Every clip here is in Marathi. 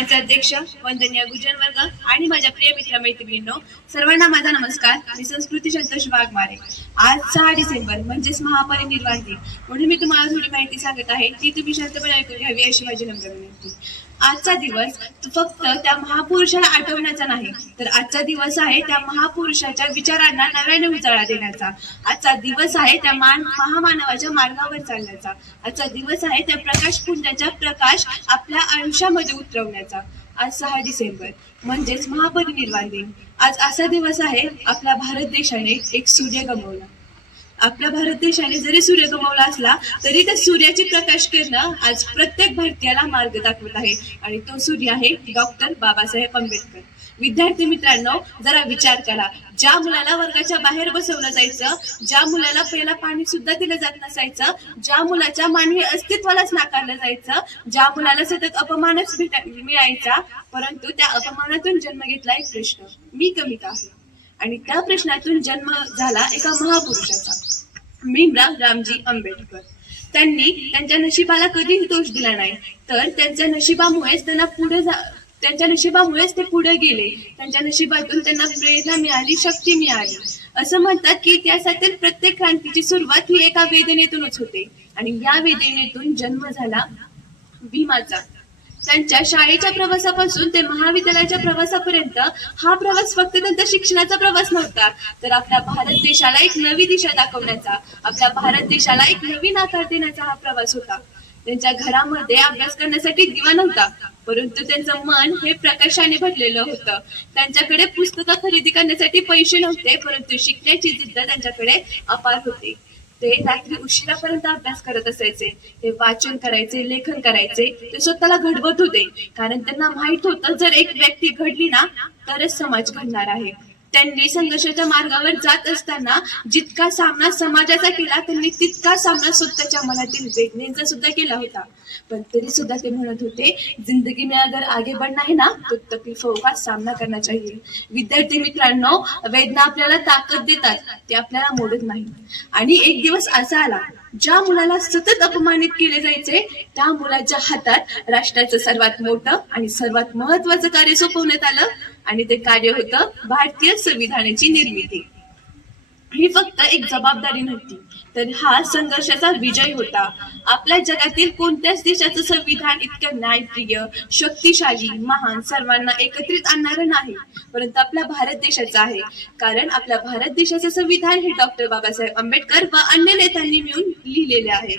कार्यक्रमाचे अध्यक्ष वंदनीय गुजन वर्ग आणि माझ्या प्रिय मित्र मैत्रिणींनो, सर्वांना माझा नमस्कार. मी संस्कृती संतोष वाघमारे. आज 6 डिसेंबर म्हणजेच महापरिनिर्वाण दिन, म्हणून मी तुम्हाला थोडी माहिती सांगत आहे ती तुम्ही शांतपणे ऐकून घ्यावी अशी माझी नम्र विनंती. आजचा दिवस फक्त त्या महापुरुषाला आठवण्याचा नाही, तर आजचा दिवस आहे त्या महापुरुषाच्या विचारांना नव्याने उजाळा देण्याचा. आजचा दिवस आहे त्या महामानवाच्या मार्गावर चालण्याचा. आजचा दिवस आहे त्या प्रकाशपुंजाचा प्रकाश आपल्या आयुष्यामध्ये उतरवण्याचा. आज 6 डिसेंबर म्हणजेच महापरिनिर्वाण दिन. आज असा दिवस आहे आपल्या भारत देशाने एक सूर्य गमावला. आपल्या भारत देशाने जरी सूर्य गमावला असला तरी त्या सूर्याची प्रकाश किरणं आज प्रत्येक भारतीयाला मार्ग दाखवत आहे, आणि तो सूर्य आहे डॉक्टर बाबासाहेब आंबेडकर. विद्यार्थी मित्रांनो, जरा विचार करा. ज्या मुलाला वर्गाच्या बाहेर बसवलं जायचं, ज्या मुलाला पहिला पाणी सुद्धा दिलं जात नसायचं, ज्या मुलाच्या मानवी अस्तित्वालाच नाकारलं जायचं, ज्या मुलाला सतत अपमानच मिळायचा, परंतु त्या अपमानातून जन्म घेतला एक प्रश्न, मी कमी का आहे? आणि त्या प्रश्नातून जन्म झाला एका महापुरुषाचा, भीमराव रामजी आंबेडकर. त्यांनी त्यांच्या नशिबाला कधीही दोष दिला नाही, तर त्यांच्या नशिबामुळेच ते पुढे गेले. त्यांच्या नशिबातून त्यांना प्रेरणा मिळाली, शक्ती मिळाली. असं म्हणतात की इतिहासातील प्रत्येक क्रांतीची सुरुवात ही एका वेदनेतूनच होते, आणि या वेदनेतून जन्म झाला भीमाचा. त्यांच्या शाळेच्या प्रवासापासून ते महाविद्यालयाच्या प्रवासापर्यंत हा प्रवास फक्त त्यांचा शिक्षणाचा प्रवास नव्हता, तर आपल्या भारत देशाला एक नवी दिशा दाखवण्याचा, आपल्या भारत देशाला एक नवीन आकार देण्याचा हा प्रवास होता. त्यांच्या घरामध्ये अभ्यास करण्यासाठी दिवा नव्हता, परंतु त्यांचं मन हे प्रकाशाने भरलेलं होतं. त्यांच्याकडे पुस्तकं खरेदी करण्यासाठी पैसे नव्हते, परंतु शिकण्याची जिद्द त्यांच्याकडे अपार होती. ते रात्री उशिरापर्यंत अभ्यास करत असायचे. ते वाचन करायचे, लेखन करायचे. ते स्वतःला घडवत होते, कारण त्यांना माहित होतं जर एक व्यक्ती घडली ना तरच समाज घडणार आहे. त्यांनी संघर्षाच्या मार्गावर जात असताना जितका सामना समाजाचा केला, त्यांनी तितका सामना स्वतःच्या मनातील वेदनेचा सुद्धा केला होता. पण तरी सुद्धा ते म्हणत होते, जिंदगी में अगर आगे बढ़ना है ना तो तकलीफों का सामना करना चाहिए. विद्यार्थी मित्रांनो, वेदना आपल्याला ताकद देतात, ते आपल्याला मोडत नाही. आणि एक दिवस असा आला, ज्या मुलाला सतत अपमानित केले जायचे त्या मुलाच्या हातात राष्ट्राचं सर्वात मोठं आणि सर्वात महत्वाचं कार्य सोपवण्यात आलं, आणि ते कार्य होतं भारतीय संविधानाची निर्मिती. ही फक्त एक जबाबदारी नव्हती, तर हा संघर्षाचा विजय होता. आपल्या जगातील कोणत्याच देशाचं संविधान इतकं न्यायप्रिय, शक्तिशाली, महान, सर्वांना एकत्रित आणणारं नाही, परंतु आपल्या भारत देशाचं आहे. कारण आपल्या भारत देशाचं संविधान हे डॉक्टर बाबासाहेब आंबेडकर व अन्य नेत्यांनी मिळून लिहिलेले आहे.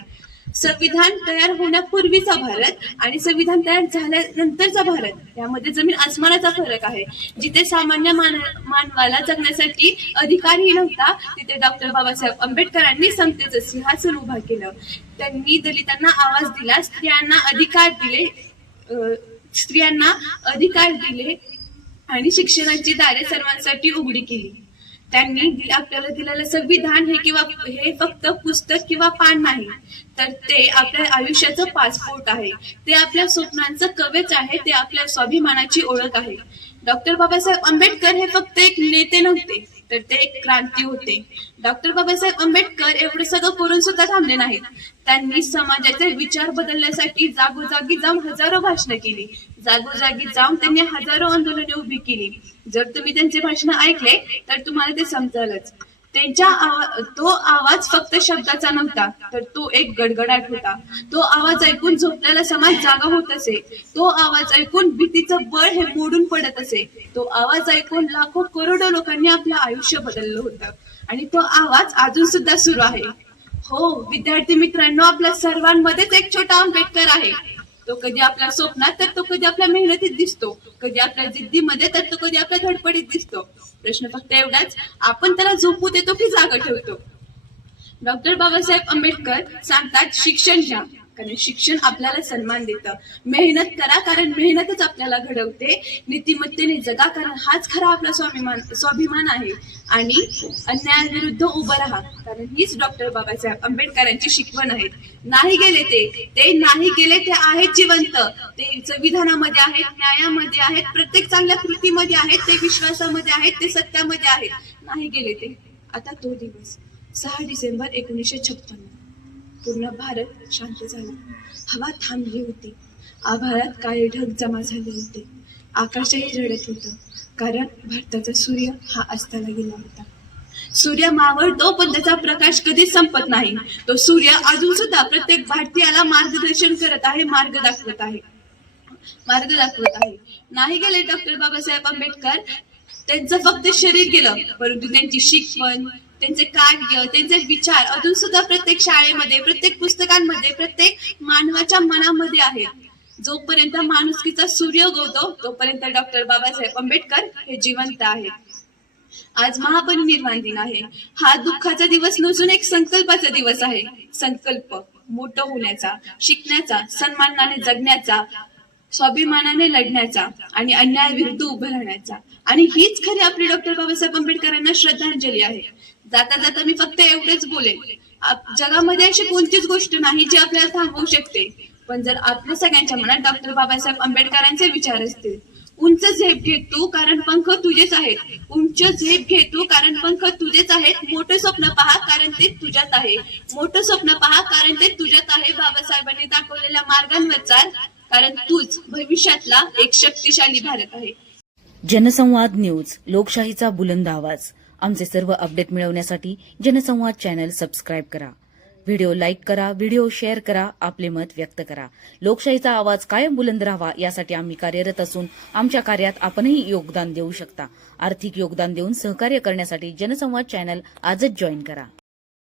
संविधान तयार होण्यापूर्वीचा भारत आणि संविधान तयार झाल्यानंतरचा भारत यामध्ये जमीन आसमानाचा फरक आहे. जिथे सामान्य मानवाला जगण्यासाठी अधिकारही नव्हता, तिथे डॉक्टर बाबासाहेब आंबेडकरांनी समतेचं सिंहासन उभा केलं. त्यांनी दलितांना आवाज दिला, स्त्रियांना अधिकार दिले आणि शिक्षणाची दारे सर्वांसाठी उघडी केली. त्यांनी आपल्याला दिलेलं संविधान हे फक्त पुस्तक किंवा पान नाही, तर ते आपल्या आयुष्याचं पासपोर्ट आहे. ते आपल्या स्वप्नांचं कवच आहे. ते आपल्या स्वाभिमानाची ओळख आहे. डॉक्टर बाबासाहेब आंबेडकर हे फक्त एक नेते नव्हते, तर ते एक क्रांती होते. डॉक्टर बाबासाहेब आंबेडकर एवढं सगळं करून सुद्धा थांबले नाहीत. त्यांनी समाजाचे विचार बदलण्यासाठी जागोजागी जाऊन हजारो भाषणं केली. जागोजागी जाऊन त्यांनी हजारो आंदोलने उभी केली. जर तुम्ही त्यांचे भाषण ऐकले तर तुम्हाला ते समजेलच. तो आवाज फक्त शब्दाचा नव्हता, तर तो एक गडगडाट होता. तो आवाज ऐकून झोपलेला समाज जागा होत असे. तो आवाज ऐकून भीतीचं बळ हे मोडून पडत असे. तो आवाज ऐकून लाखो करोडो लोकांनी आपलं आयुष्य बदललं होतं, आणि तो आवाज अजून सुद्धा सुरू आहे. हो विद्यार्थी मित्रांनो, आपल्या सर्वांमध्येच एक छोटा आंबेडकर आहे. तो कधी आपल्या स्वप्नात, तर तो कधी आपल्या मेहनतीत दिसतो, कधी आपल्या जिद्दीमध्ये, तर तो कधी आपल्या धडपडीत दिसतो. प्रश्न फक्त एवढाच, आपण त्याला झोपू देतो की जागा ठेवतो? डॉक्टर बाबासाहेब आंबेडकर सांगतात, शिक्षण घ्या, कारण शिक्षण आपल्याला सन्मान देतं. मेहनत करा, कारण मेहनतच आपल्याला घडवते. नीतिमत्तेने जगा, कारण हाच खरा आपला स्वाभिमान आहे. आणि अन्यायाविरुद्ध उभं राहा, कारण हीच डॉक्टर बाबासाहेब आंबेडकरांची शिकवण आहे. नाही गेले ते नाही गेले, ते आहेत जिवंत. ते संविधानामध्ये आहेत, न्यायामध्ये आहेत, प्रत्येक चांगल्या कृतीमध्ये आहेत, ते विश्वासामध्ये आहेत, ते सत्यामध्ये आहेत. नाही गेले ते. आता तो दिवस 6 डिसेंबर 1956. पूर्ण भारत शांत झाला. हवा थांबली होती. आभाळात काळे ढग जमा झाले होते. आकाशही रडत होतं, कारण भारताचा सूर्य हा अस्ताला गेला होता. सूर्य मावळतो पण त्याचा प्रकाश कधीच संपत नाही. तो सूर्य अजून सुद्धा प्रत्येक भारतीयाला मार्गदर्शन करत आहे, मार्ग दाखवत आहे. नाही गेले डॉक्टर बाबासाहेब आंबेडकर, त्यांचं फक्त शरीर गेलं, परंतु त्यांची शिकवण, त्यांचे कार्य, त्यांचे विचार अजून सुद्धा प्रत्येक शाळेमध्ये, प्रत्येक पुस्तकांमध्ये, प्रत्येक मानवाच्या मनामध्ये आहेत. जोपर्यंत माणुसकीचा सूर्य उगवतो तोपर्यंत डॉक्टर बाबासाहेब आंबेडकर हे जिवंत आहेत. आज महापरिनिर्वाण दिन आहे. हा दुःखाचा दिवस नसून एक संकल्पाचा दिवस आहे. संकल्प मोठं होण्याचा, शिकण्याचा, सन्मानाने जगण्याचा, स्वाभिमानाने लढण्याचा आणि अन्यायाविरुद्ध उभं राहण्याचा. आणि हीच खरी आपली डॉक्टर बाबासाहेब आंबेडकरांना श्रद्धांजली आहे. जाता जाता मी फक्त एवढेच बोलेन, जगामध्ये अशी कोणतीच गोष्ट नाही जी आपल्याला थांबवू शकते, पण जर आपल्या सगळ्यांच्या मनात डॉक्टर बाबासाहेब आंबेडकरांचे विचार असतील. उंच झेप घे तू, कारण पंख तुझेच आहेत. उंच झेप घे तू, कारण पंख तुझेच आहेत. मोठं स्वप्न पहा, कारण ते तुझ्यात आहे. मोठं स्वप्न पहा, कारण ते तुझ्यात आहे. बाबासाहेबांनी दाखवलेल्या मार्गांवर चाल, कारण तूच भविष्यातला एक शक्तिशाली भारत आहे. जनसंवाद न्यूज, लोकशाहीचा बुलंद आवाज. आमचे सर्व अपडेट मिळवण्यासाठी जनसंवाद चॅनल सबस्क्राईब करा. व्हिडिओ लाईक करा, व्हिडिओ शेअर करा, आपले मत व्यक्त करा. लोकशाहीचा आवाज कायम बुलंद राहावा यासाठी आम्ही कार्यरत असून आमच्या कार्यात आपणही योगदान देऊ शकता. आर्थिक योगदान देऊन सहकार्य करण्यासाठी जनसंवाद चॅनल आजच जॉईन करा.